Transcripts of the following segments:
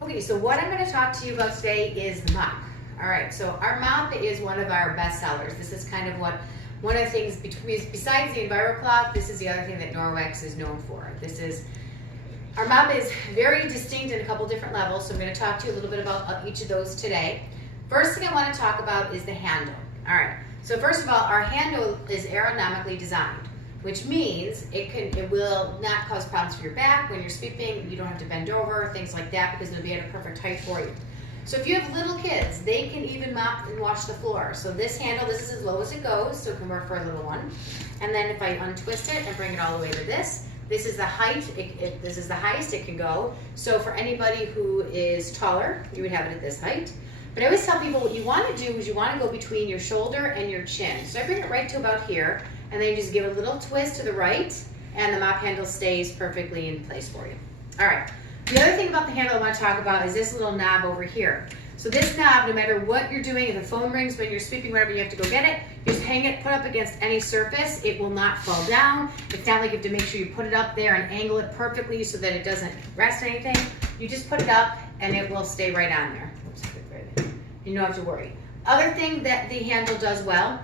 Okay, so what I'm going to talk to you about today is the mop. All right, so our mop is one of our best sellers. This is kind of one of the things, besides the EnviroCloth, this is the other thing that Norwex is known for. Our mop is very distinct in a couple different levels, so I'm going to talk to you a little bit about each of those today. First thing I want to talk about is the handle. All right, so first of all, our handle is aerodynamically designed, which means it will not cause problems for your back when you're sweeping. You don't have to bend over, things like that, because it'll be at a perfect height for you. So if you have little kids, they can even mop and wash the floor. So this handle, this is as low as it goes, so it can work for a little one. And then if I untwist it and bring it all the way to this is the height, this is the highest it can go. So for anybody who is taller, you would have it at this height. But I always tell people what you want to do is you want to go between your shoulder and your chin. So I bring it right to about here, and then you just give a little twist to the right, and the mop handle stays perfectly in place for you. All right. The other thing about the handle I want to talk about is this little knob over here. So this knob, no matter what you're doing, if the phone rings when you're sweeping, whatever, you have to go get it, just hang it, put it up against any surface. It will not fall down. It's not like you have to make sure you put it up there and angle it perfectly so that it doesn't rest anything. You just put it up and it will stay right on there. Oops, right there. You don't have to worry. Other thing that the handle does well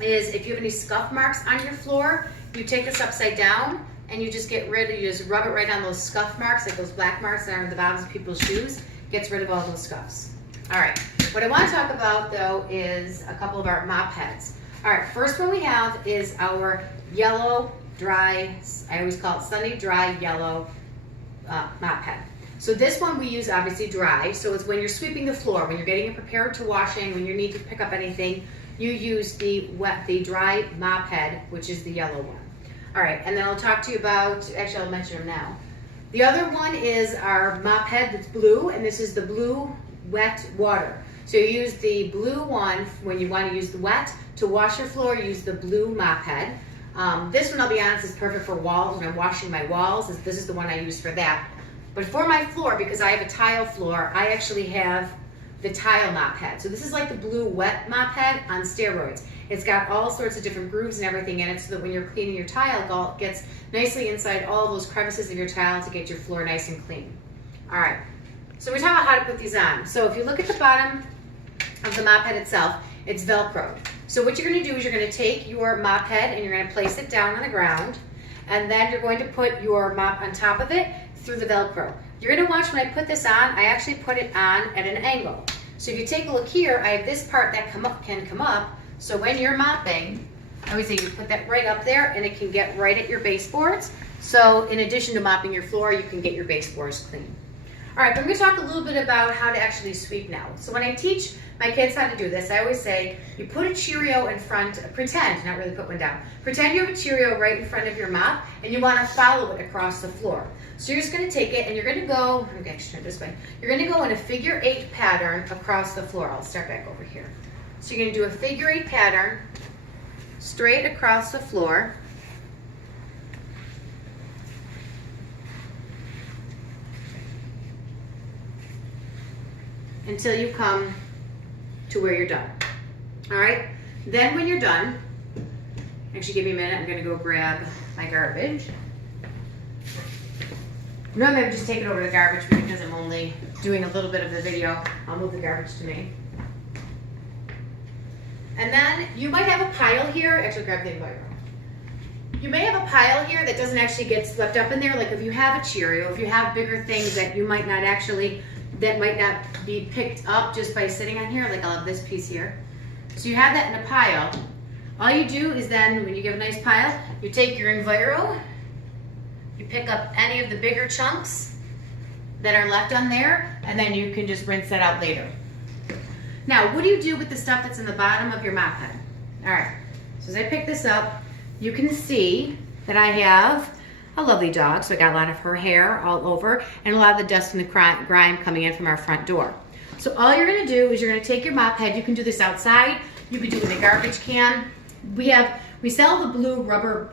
is if you have any scuff marks on your floor, you take this upside down and you just you just rub it right on those scuff marks, like those black marks that are on the bottoms of people's shoes. Gets rid of all those scuffs. All right, what I want to talk about though is a couple of our mop heads. All right, first one we have is our yellow, dry, I always call it sunny, dry, yellow mop head. So this one we use obviously dry, so it's when you're sweeping the floor, when you're getting it prepared to washing, when you need to pick up anything, you use the dry mop head, which is the yellow one. All right, and then I'll talk to you about, actually I'll mention them now. The other one is our mop head that's blue, and this is the blue wet water. So you use the blue one when you want to use the wet. To wash your floor, use the blue mop head. This one, I'll be honest, is perfect for walls. When I'm washing my walls, this is the one I use for that. But for my floor, because I have a tile floor, I actually have the tile mop head. So this is like the blue wet mop head on steroids. It's got all sorts of different grooves and everything in it so that when you're cleaning your tile, it gets nicely inside all those crevices of your tile to get your floor nice and clean. All right, so we're talking about how to put these on. So if you look at the bottom of the mop head itself, it's Velcro. So what you're gonna do is you're gonna take your mop head and you're gonna place it down on the ground, and then you're going to put your mop on top of it through the Velcro. You're gonna watch when I put this on, I actually put it on at an angle. So if you take a look here, I have this part that can come up, so when you're mopping, I always say you put that right up there and it can get right at your baseboards. So in addition to mopping your floor, you can get your baseboards clean. All right, but I'm gonna talk a little bit about how to actually sweep now. So when I teach my kids how to do this, I always say, you put a Cheerio in front, pretend, not really put one down, pretend you have a Cheerio right in front of your mop and you wanna follow it across the floor. So you're just gonna take it and you're gonna go, okay, just turn it this way. You're gonna go in a figure 8 pattern across the floor. I'll start back over here. So you're gonna do a figure 8 pattern straight across the floor. Until you come to where you're done. All right, then when you're done, actually give me a minute, I'm gonna go grab my garbage. Normally I would just take it over to the garbage, but because I'm only doing a little bit of the video, I'll move the garbage to me. And then you might have a pile here, actually grab the environment. You may have a pile here that doesn't actually get swept up in there, like if you have a Cheerio, if you have bigger things that you might not actually, that might not be picked up just by sitting on here, like I'll have this piece here. So you have that in a pile. All you do is then, when you get a nice pile, you take your Enviro, you pick up any of the bigger chunks that are left on there, and then you can just rinse that out later. Now, what do you do with the stuff that's in the bottom of your mop head? All right, so as I pick this up, you can see that I have a lovely dog, so I got a lot of her hair all over and a lot of the dust and the grime coming in from our front door. So all you're gonna do is you're gonna take your mop head, you can do this outside, you can do it in a garbage can. We sell the blue rubber,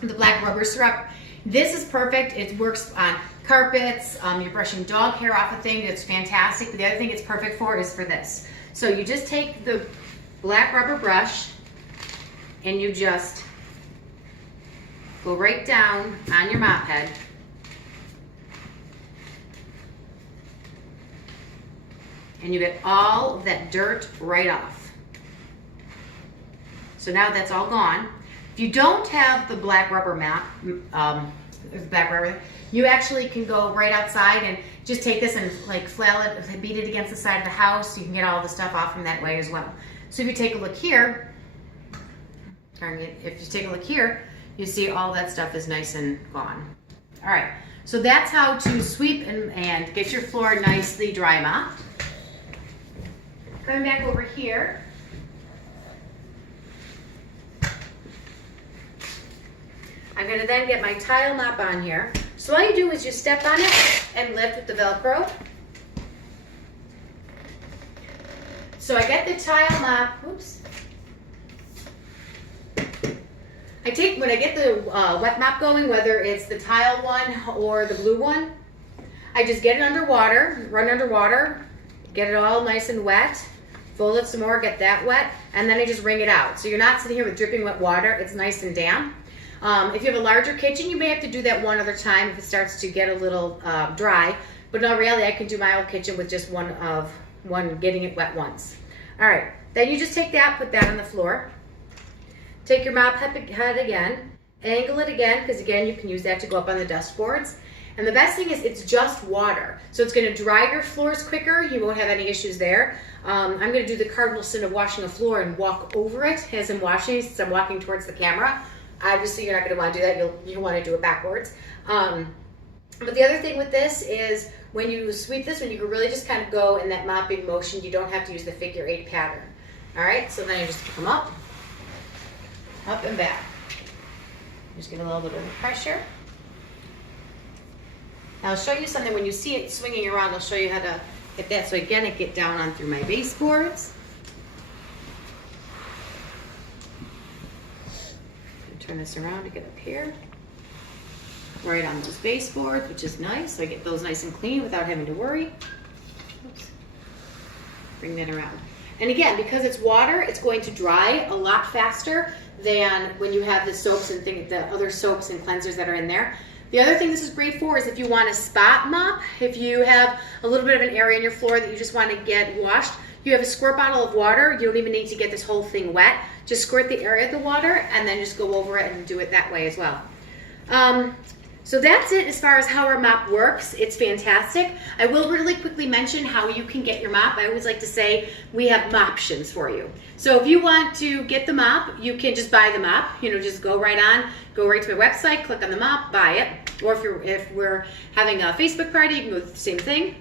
the black rubber syrup. This is perfect, it works on carpets, you're brushing dog hair off a thing, it's fantastic. But the other thing it's perfect for is for this. So you just take the black rubber brush and you just go right down on your mop head and you get all that dirt right off. So now that's all gone. If you don't have the black rubber mat, you actually can go right outside and just take this and like flail it, beat it against the side of the house. You can get all the stuff off from that way as well. So if you take a look here, you see all that stuff is nice and gone. All right, so that's how to sweep and get your floor nicely dry mopped. Coming back over here, I'm gonna then get my tile mop on here. So all you do is just step on it and lift with the Velcro. So I get the tile mop, when I get the wet mop going, whether it's the tile one or the blue one, I just get it underwater, run underwater, get it all nice and wet, fold it some more, get that wet, and then I just wring it out. So you're not sitting here with dripping wet water, it's nice and damp. If you have a larger kitchen, you may have to do that one other time if it starts to get a little dry. But no, really, I can do my old kitchen with just one getting it wet once. All right, then you just take that, put that on the floor. Take your mop head again, angle it again, because again, you can use that to go up on the dust boards. And the best thing is it's just water. So it's gonna dry your floors quicker. You won't have any issues there. I'm gonna do the cardinal sin of washing a floor and walk over it as I'm washing, since I'm walking towards the camera. Obviously, you're not going to want to do that. You'll want to do it backwards. But the other thing with this is when you sweep this one, you can really just kind of go in that mopping motion. You don't have to use the figure 8 pattern. All right, so then you just come up and back. Just get a little bit of pressure. Now I'll show you something. When you see it swinging around, I'll show you how to get that. So again, I get down on through my baseboards. Turn this around to get up here. Right on those baseboards, which is nice. So I get those nice and clean without having to worry. Oops. Bring that around. And again, because it's water, it's going to dry a lot faster than when you have the soaps and the other soaps and cleansers that are in there. The other thing this is great for is if you want a spot mop, if you have a little bit of an area in your floor that you just want to get washed, you have a squirt bottle of water. You don't even need to get this whole thing wet. Just squirt the area of the water and then just go over it and do it that way as well. So that's it as far as how our mop works. It's fantastic. I will really quickly mention how you can get your mop. I always like to say we have moptions for you. So if you want to get the mop, you can just buy the mop. Just go right to my website, click on the mop, buy it. Or if we're having a Facebook party, you can go with the same thing.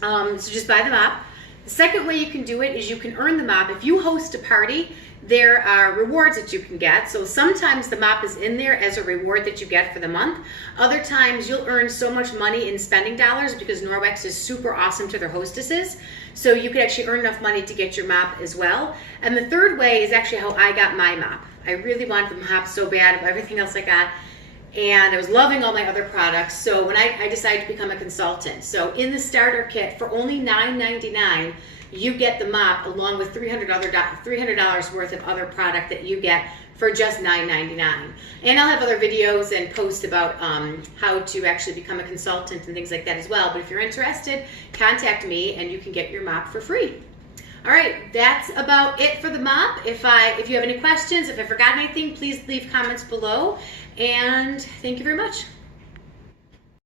So just buy the mop. The second way you can do it is you can earn the mop. If you host a party, there are rewards that you can get. So sometimes the mop is in there as a reward that you get for the month. Other times you'll earn so much money in spending dollars because Norwex is super awesome to their hostesses. So you could actually earn enough money to get your mop as well. And the third way is actually how I got my mop. I really wanted the mop so bad of everything else I got. And I was loving all my other products. So when I decided to become a consultant. So in the starter kit for only $9.99, you get the mop along with $300 worth of other product that you get for just $9.99. And I'll have other videos and posts about how to actually become a consultant and things like that as well. But if you're interested, contact me and you can get your mop for free. All right, that's about it for the mop. If you have any questions, if I forgot anything, please leave comments below. And thank you very much.